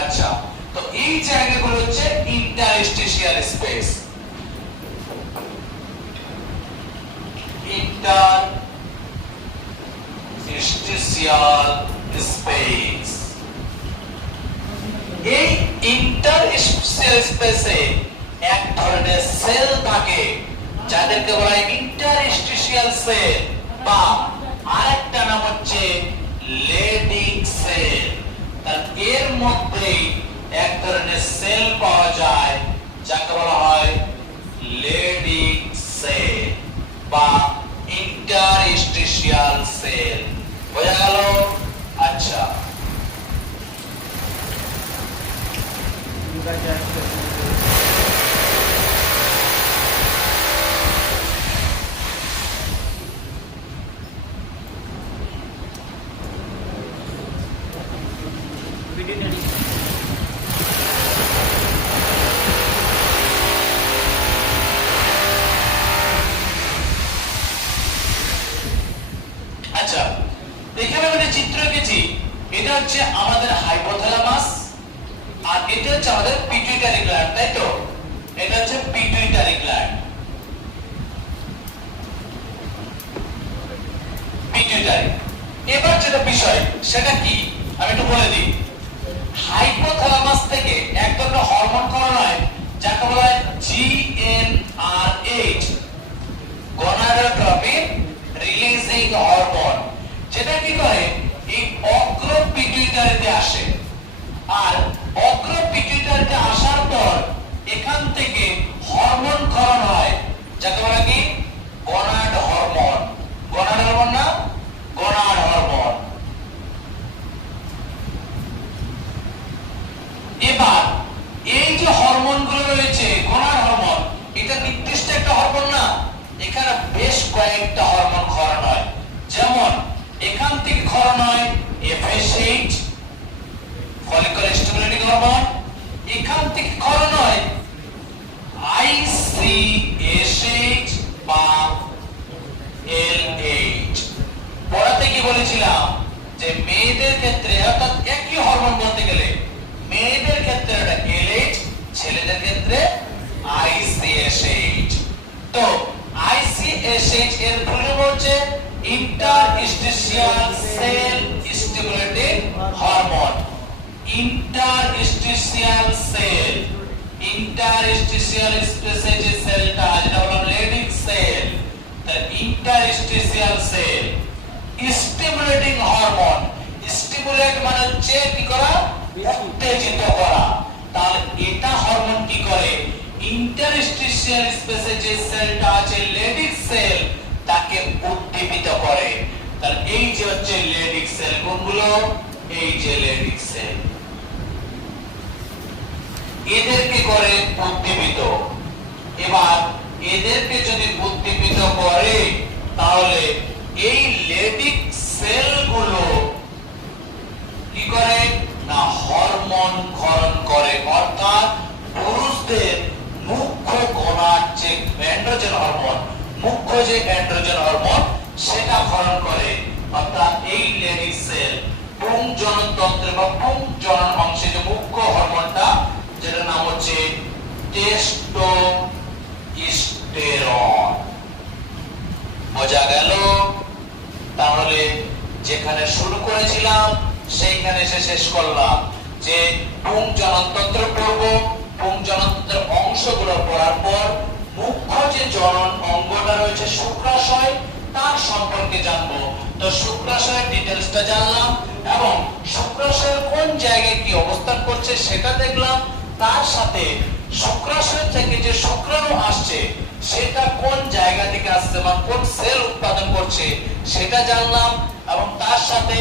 আচ্ছা, তো এই জায়গাগুলো হচ্ছে ইন্টারস্টিশিয়াল স্পেস। ইন্টারস্টিশিয়াল স্পেস, এই ইন্টারস্টিশিয়াল স্পেসে এক ধরনের সেল থাকে যাদেরকে বলা হয় ইন্টারস্টিশিয়াল সেল, বা আরেকটা নাম হচ্ছে লেডিং সেল। তার এর মধ্যেই এক ধরনের সেল পাওয়া যায় যাকে বলা হয় লেডিং সেল বা ইন্টারস্টিশিয়াল সেল। বোঝা গেল? আচ্ছা, আচ্ছা, এখানে আমি চিত্র এঁকেছি। এটা হচ্ছে আমাদের হাইপোথ্যালামাস, আর এটা হচ্ছে আমাদের পিটুইটারি গ্ল্যান্ড, তাই তো? এটা হচ্ছে পিটুইটারি গ্ল্যান্ড। পিটুইটারি। এবার যেটা বিষয় সেটা কি আমি একটু বলে দিই। হাইপোথ্যালামাস থেকে এক ধরনের হরমোন ক্ষরণ হয় যাকে বলা হয় GnRH, গনাডোট্রপিন রিলিজিং হরমোন, যেটা কি করে এই অগ্র পিটুইটারিতে আসে। আর অগ্র পিটুইটারিতে আসার পর এখান থেকে হরমোন ক্ষরণ হয় যাকে বলা কি গনাড হরমোন। গনাড হরমোন না, গনাড হরমোন। কয়েকটা হরমোন ক্ষরণ হয়। যেমন এখান থেকে ক্ষরণ হয় FSH ফলিকুলার স্টিমুলেটিং হরমোন, এখান থেকে ক্ষরণ হয় ICSH বা LH। পড়াতে কি বলেছিলাম যে মেয়েদের ক্ষেত্রে অর্থাৎ একই হরমোন বলতে গেলে মেয়েদের ক্ষেত্রে এটা LH, ছেলেদের ক্ষেত্রে ICSH। তো ICSH এর ফুল ফর্ম হচ্ছে interstitial cell stimulating hormone. Interstitial cell, interstitial স্পেসে যে সেলটা যেটা হলো লেডিং সেল, তার interstitial cell stimulating hormone. Stimulate মানে হচ্ছে কি করা, উত্তেজিত করা। তাহলে এটা হরমোন কি করে, ইন্টারস্টিশিয়াল স্পেসে যে সেলটা আছে লেডিং সেল তাকে উদ্দীপিত করে। তাহলে এই যে হচ্ছে লেডিং সেল, কোনগুলো, এই যে লেডিং সেল, এদেরকে করে উদ্দীপিত। এবার এদেরকে যদি উদ্দীপিত করে তাহলে এই লেডিং সেলগুলো কি করে না হরমোন ক্ষরণ করে। অর্থাৎ পুরুষদের মুখ্য কণার যে অ্যান্ড্রোজেন হরমোন, মুখ্য যে অ্যান্ড্রোজেন হরমোন সেটা ক্ষরণ করে। অর্থাৎ এই লেডিং সেল পুংজননতন্ত্র বা পুংজনন অংশে যে মুখ্য হরমোনটা যেটার নাম হচ্ছে টেস্টোস্টেরন। বোঝা গেল? তাহলে যেখানে শুরু করেছিলাম সেইখানে এসে শেষ করলাম যে পুংজননতন্ত্র পড়ব, পুংজননতন্ত্রের অংশগুলো পড়ার পর মুখ্য যে জনন অঙ্গটা রয়েছে শুক্রাশয় তার সম্পর্কে জানবো। তো শুক্রাশয়ের ডিটেইলসটা জানলাম এবং শুক্রাশয়ের কোন জায়গায় কি অবস্থান করছে সেটা দেখলাম। তার সাথে শুক্রাশয় থেকে যে শুক্রাণু আসছে সেটা কোন জায়গা থেকে আসছে বা কোন সেল উৎপাদন করছে সেটা জানলাম এবং তার সাথে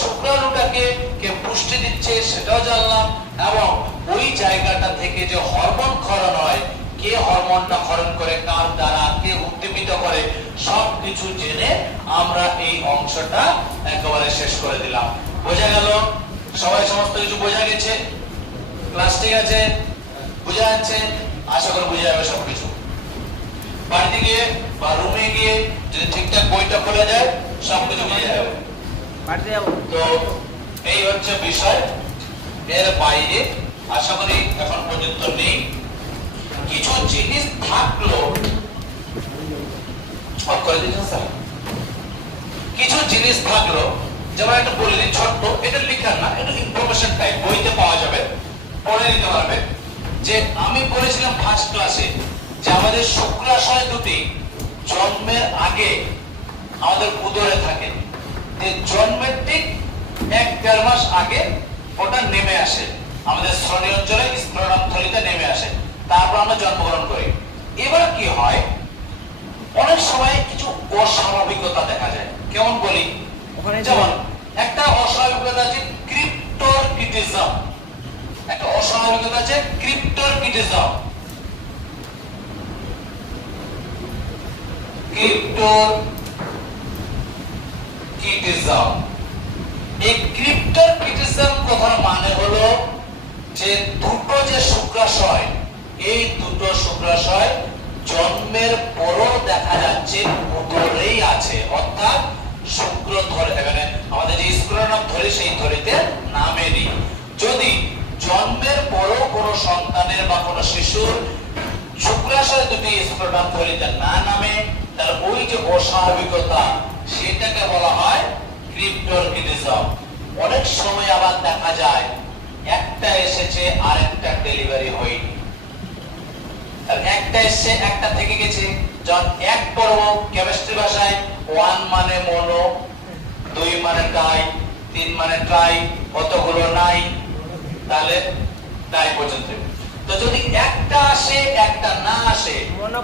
শুক্রাণুটাকে কে পুষ্টি দিচ্ছে সেটাও জানলাম এবং ওই জায়গাটা থেকে যে হরমোন ক্ষরণ হয়, কে হরমোনটা ক্ষরণ করে, কার দ্বারা, কে উদ্দীপিত করে, সবকিছু জেনে আমরা এই অংশটা একেবারে শেষ করে দিলাম। বোঝা গেল? সবাই সমস্ত কিছু বোঝা গেছে? ক্লাস ঠিক আছে? বোঝা যাচ্ছে? আশা করি বোঝা যাবে সবকিছু। বাড়িতে গিয়ে বা রুমে গিয়ে যদি ঠিকঠাক বইটা খুলে যায় সবকিছু বোঝা যাবে। বাড়িতে যাবো। তো এই হচ্ছে বিষয়। এর বাইরে আশা করি এখন পর্যন্ত নেই। কিছু জিনিস থাকলো করে দিচ্ছেন স্যার, কিছু জিনিস থাকলো যেমন একটা বলে দিই ছোট্ট, এটা লেখার না, এটা ইনফরমেশন টাইপ, বইতে পাওয়া যাবে, পড়ে নিতে পারবে। যে আমি বলেছিলাম ফার্স্ট ক্লাসে যে আমাদের শুক্রাশয় দুটি জন্মের আগে আমাদের উদরে থাকে, যে জন্মের ঠিক 1-1.5 মাস আগে ওটা নেমে আসে আমাদের শ্রোণী অঞ্চলে, স্ক্লেরাম থলিতে নেমে আসে, তারপর আমরা জন্মগ্রহণ করি। এবার কি হয়, অনেক সময় কিছু অস্বাভাবিকতা দেখা যায়। কেমন বলি, যেমন একটা অস্বাভাবিকতা আছে ক্রিপ্টোরকিটিজম, একটা অস্বাভাবিকতা আছে ক্রিপ্টোরকিটিজম। ক্রিপ্টোরকিটিজম, এই ক্রিপ্টোরকিটিজম কথার মানে হলো যে দুটো যে শুক্রাশয়, এই দুটো শুক্রাশয় জন্মের পরও দেখা যাচ্ছে উদরেই আছে, অর্থাৎ শুক্র ধরে, এখানে আমাদের যে স্ক্লেরাম ধরে সেই ধরিতে নামেনি। যদি জন্মের পরও কোনো সন্তানের বা কোনো শিশুর শুক্রাশয় দুটি স্ক্লেরাম ধরিতে না নামে তাহলে ওই যে অস্বাভাবিকতা সেটাকে বলা হয় ক্রিপ্টোরকিটিজম। অনেক সময় আবার দেখা যায় একটা এসেছে আর একটা ডেলিভারি হয়নি, একটা এসে একটা থেকে গেছে। যখন এক পর্ব কেমিস্ট্রি ভাষায় 1 মানে মনো, 2 মানে ডাই, 3 মানে ট্রাই, কতগুলো নাই, তাহলে ডাই পর্যন্ত। তো যদি একটা আসে একটা না আসে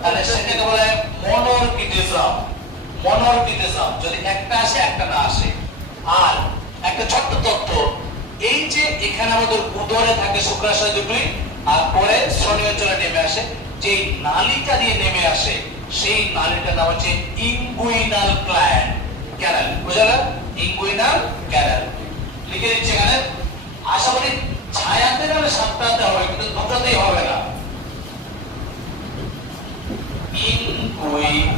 তাহলে সেটাকে বলা হয় মনোরকিটিজম। মনোরকিটিজম যদি একটা আসে একটা না আসে। আর একটা ছোট্ট তথ্য, এই যে এখানে আমাদের উদরে থাকে শুক্রাশয় দুটি আর পরে শ্রোণী অঞ্চলে নেমে আসে, যে নালিকা দিয়ে নেমে আসে সেই নালীটার নাম হচ্ছে ইনগুইনাল ক্যানাল। বুঝা গেল? ইনগুইনাল ক্যানাল লিখে দিচ্ছে এখানে। আশা করি ছায়াতে নাহলে সাতটাতে হবে, কিন্তু দুটাতেই হবে না। ইনগুইনাল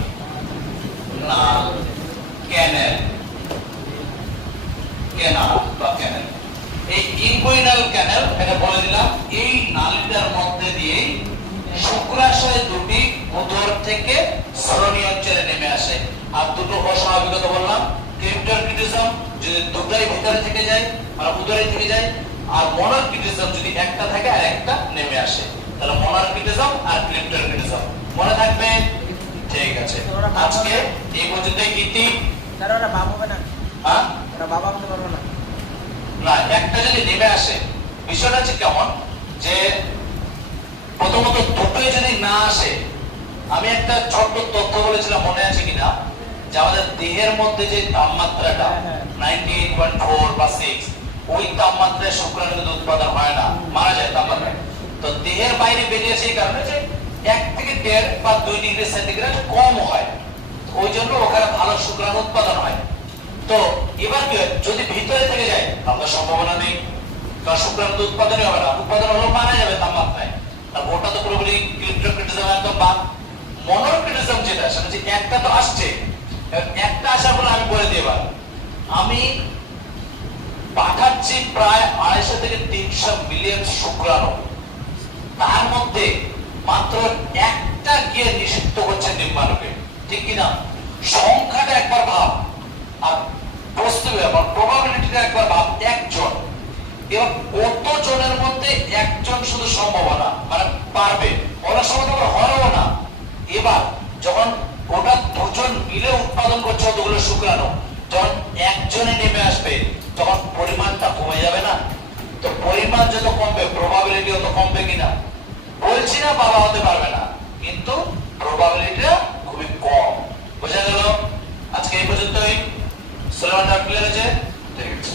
ক্যানাল বা ক্যানাল। এই ইনগুইনাল ক্যানাল এটা বলে দিলাম, এই নালীটার মধ্যে দিয়ে শুক্রাশয় দুটি উদর থেকে সরণী অঞ্চলে নেমে আসে। আর দুটো অস্বাভাবিকতা বললাম, ক্লিপ্টোরকিটিজম যদি দুটোই ভিতরে থেকে যায় আর উদরে থেকে যায়, আর মনারকিটিজম যদি একটা থাকে আর একটা নেমে আসে, তাহলে মনারকিটিজম আর ক্লিপ্টোরকিটিজম মনে থাকবে। ঠিক আছে, আজকে এই পর্যন্ত ইতি। তারা ওরা বাপ হবে না, হ্যাঁ ওরা বাবা হতে পারবে না। না, একটা যদি নেমে আসে, বিষয়টা হচ্ছে কেমন যে প্রথমত দুটোই যদি না আসে, আমি একটা ছোট্ট তথ্য বলেছিলাম, মনে আছে কিনা, যে আমাদের দেহের মধ্যে যে তাপমাত্রাটা 98.4 বা 6, ওই তাপমাত্রায় শুক্রাণু কিন্তু উৎপাদন হয় না, মারা যায় তাপমাত্রায়। তো দেহের বাইরে বেরিয়েছে এই কারণে যে 1 থেকে 1.5 বা 2 ডিগ্রি সেন্টিগ্রেড কম হয়, ওই জন্য ওখানে ভালো শুক্রাণু উৎপাদন হয়। তো এবার কি হয়, যদি ভিতরে থেকে যায় তাহলে সম্ভাবনা নেই, কারণ শুক্রাণু উৎপাদনই হবে না, উৎপাদন হলেও মারা যাবে তাপমাত্রায়। তারপর ওটা তো পুরোপুরি ক্লিপ্টোরকিটিজম একদম বাদ। মনোরকিটিজম যেটা, সেটা হচ্ছে একটা তো আসছে, একটা আসার পর আমি বলে দিই, এবার আমি পাঠাচ্ছি প্রায় 250 থেকে 300 মিলিয়ন শুক্রাণু, তার মধ্যে মাত্র একটা গিয়ে নিষিদ্ধ করছে ডিম্বাণুকে, ঠিক কিনা? সংখ্যাটা একবার ভাব, আর প্রস্তুতি ব্যাপার প্রবাবিলিটিটা একবার ভাব, একজন। এবার কত জনের মধ্যে একজন শুধু সম্ভাবনা, মানে পারবে, অনেক সময় তো হয়ও না। এবার যখন ওটা দুজন মিলে উৎপাদন করছে অতগুলো শুক্রাণু, যখন একজনে নেমে আসবে, তখন পরিমাণটা কমে যাবে না? তো পরিমাণ যত কমবে প্রবাবিলিটি তত কমবে কিনা? বলছি না বাবা হতে পারবে না, কিন্তু প্রবাবিলিটিটা খুবই কম। বোঝা গেল? আজকে এই পর্যন্তই। সুলেমান ডাক্তার আছে, ঠিক আছে।